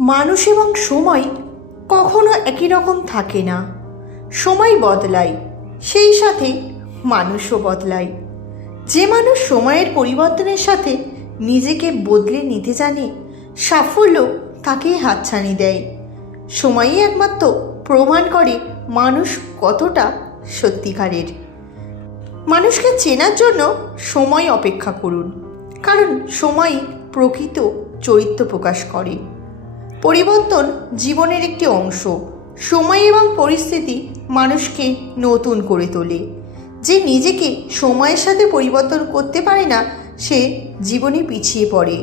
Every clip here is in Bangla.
মানুষ এবং সময় কখনো একই রকম থাকে না। সময় বদলায়, সেই সাথে মানুষও বদলায়। যে মানুষ সময়ের পরিবর্তনের সাথে নিজেকে বদলে নিতে জানে, সাফল্য তাকেই হাতছানি দেয়। সময়ই একমাত্র প্রমাণ করে মানুষ কতটা সত্যিকারের। মানুষকে চেনার জন্য সময় অপেক্ষা করুন, কারণ সময় প্রকৃত চরিত্র প্রকাশ করে। পরিবর্তন জীবনের একটি অংশ। সময় এবং পরিস্থিতি মানুষকে নতুন করে তোলে। যে নিজেকে সময়ের সাথে পরিবর্তন করতে পারে না, সে জীবনে পিছিয়ে পড়ে।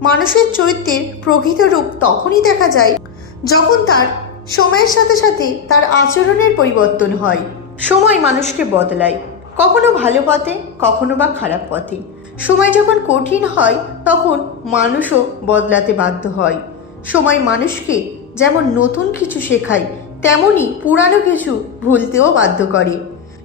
মানুষের চরিত্রের প্রকৃত রূপ তখনই দেখা যায় যখন তার সময়ের সাথে সাথে তার আচরণের পরিবর্তন হয়। সময় মানুষকে বদলায়, কখনো ভালো পথে, কখনো বা খারাপ পথে। সময় যখন কঠিন হয়, তখন মানুষও বদলাতে বাধ্য হয়। সময় মানুষকে যেমন নতুন কিছু শেখায়, তেমনই পুরানো কিছু ভুলতেও বাধ্য করে।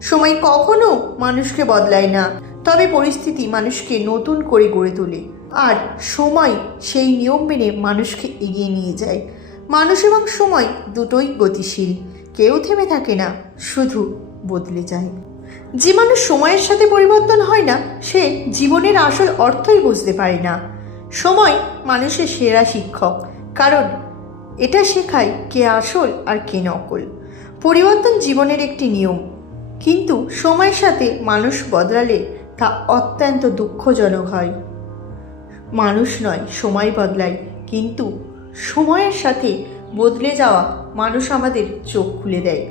সময় কখনো মানুষকে বদলায় না, তবে পরিস্থিতি মানুষকে নতুন করে গড়ে তোলে। আর সময় সেই নিয়ম মেনে মানুষকে এগিয়ে নিয়ে যায়। মানুষ এবং সময় দুটোই গতিশীল, কেউ থেমে থাকে না, শুধু বদলে যায়। যে মানুষ সময়ের সাথে পরিবর্তন হয় না, সে জীবনের আসল অর্থই বুঝতে পারে না। সময় মানুষের সেরা শিক্ষক, কারণ এটা শেখায় কে আসল আর কে নকল। পরিবর্তন জীবনের একটি নিয়ম, কিন্তু সময়ের সাথে মানুষ বদলালে তা অত্যন্ত দুঃখজনক হয়। মানুষ নয়, সময় বদলায়, কিন্তু সময়ের সাথে বদলে যাওয়া মানুষ আমাদের চোখ খুলে দেয়।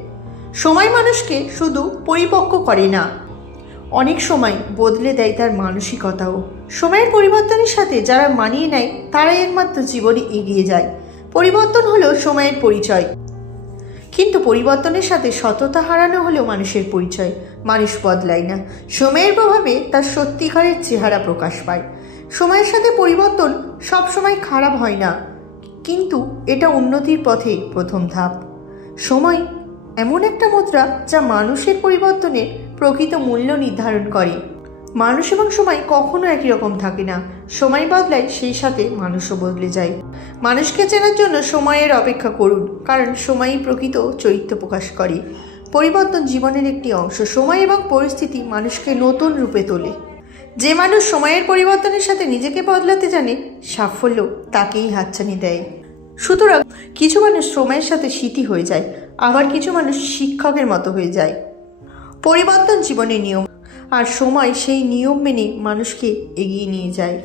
সময় মানুষকে শুধু পরিপক্ক করে না, অনেক সময় বদলে দেয় তার মানসিকতাও। সময়ের পরিবর্তনের সাথে যারা মানিয়ে নেয়, তারাই একমাত্র জীবনে এগিয়ে যায়। পরিবর্তন হলো সময়ের পরিচয়, কিন্তু পরিবর্তনের সাথে সততা হারানো হলেও মানুষের পরিচয়। মানুষ বদলায় না, সময়ের প্রভাবে তার সত্যিকারের চেহারা প্রকাশ পায়। সময়ের সাথে পরিবর্তন সবসময় খারাপ হয় না, কিন্তু এটা উন্নতির পথে প্রথম ধাপ। সময় এমন একটা মুদ্রা যা মানুষের পরিবর্তনের প্রকৃত মূল্য নির্ধারণ করে। মানুষ এবং সময় কখনো একই রকম থাকে না। সময় বদলায়, সেই সাথে মানুষও বদলে যায়। মানুষকে চেনার জন্য সময়ের অপেক্ষা করুন, কারণ সময়ই প্রকৃত চরিত্র প্রকাশ করে। পরিবর্তন জীবনের একটি অংশ। সময় এবং পরিস্থিতি মানুষকে নতুন রূপে তোলে। যে মানুষ সময়ের পরিবর্তনের সাথে নিজেকে বদলাতে জানে, সাফল্য তাকেই হাতছানি দেয়। সুতরাং কিছু মানুষ সময়ের সাথে স্মৃতি হয়ে যায়, আবার কিছু মানুষ শিক্ষকের মতো হয়ে যায়। পরিবর্তন জীবনের নিয়ম, আর সময় সেই নিয়ম মেনে মানুষকে এগিয়ে নিয়ে যায়।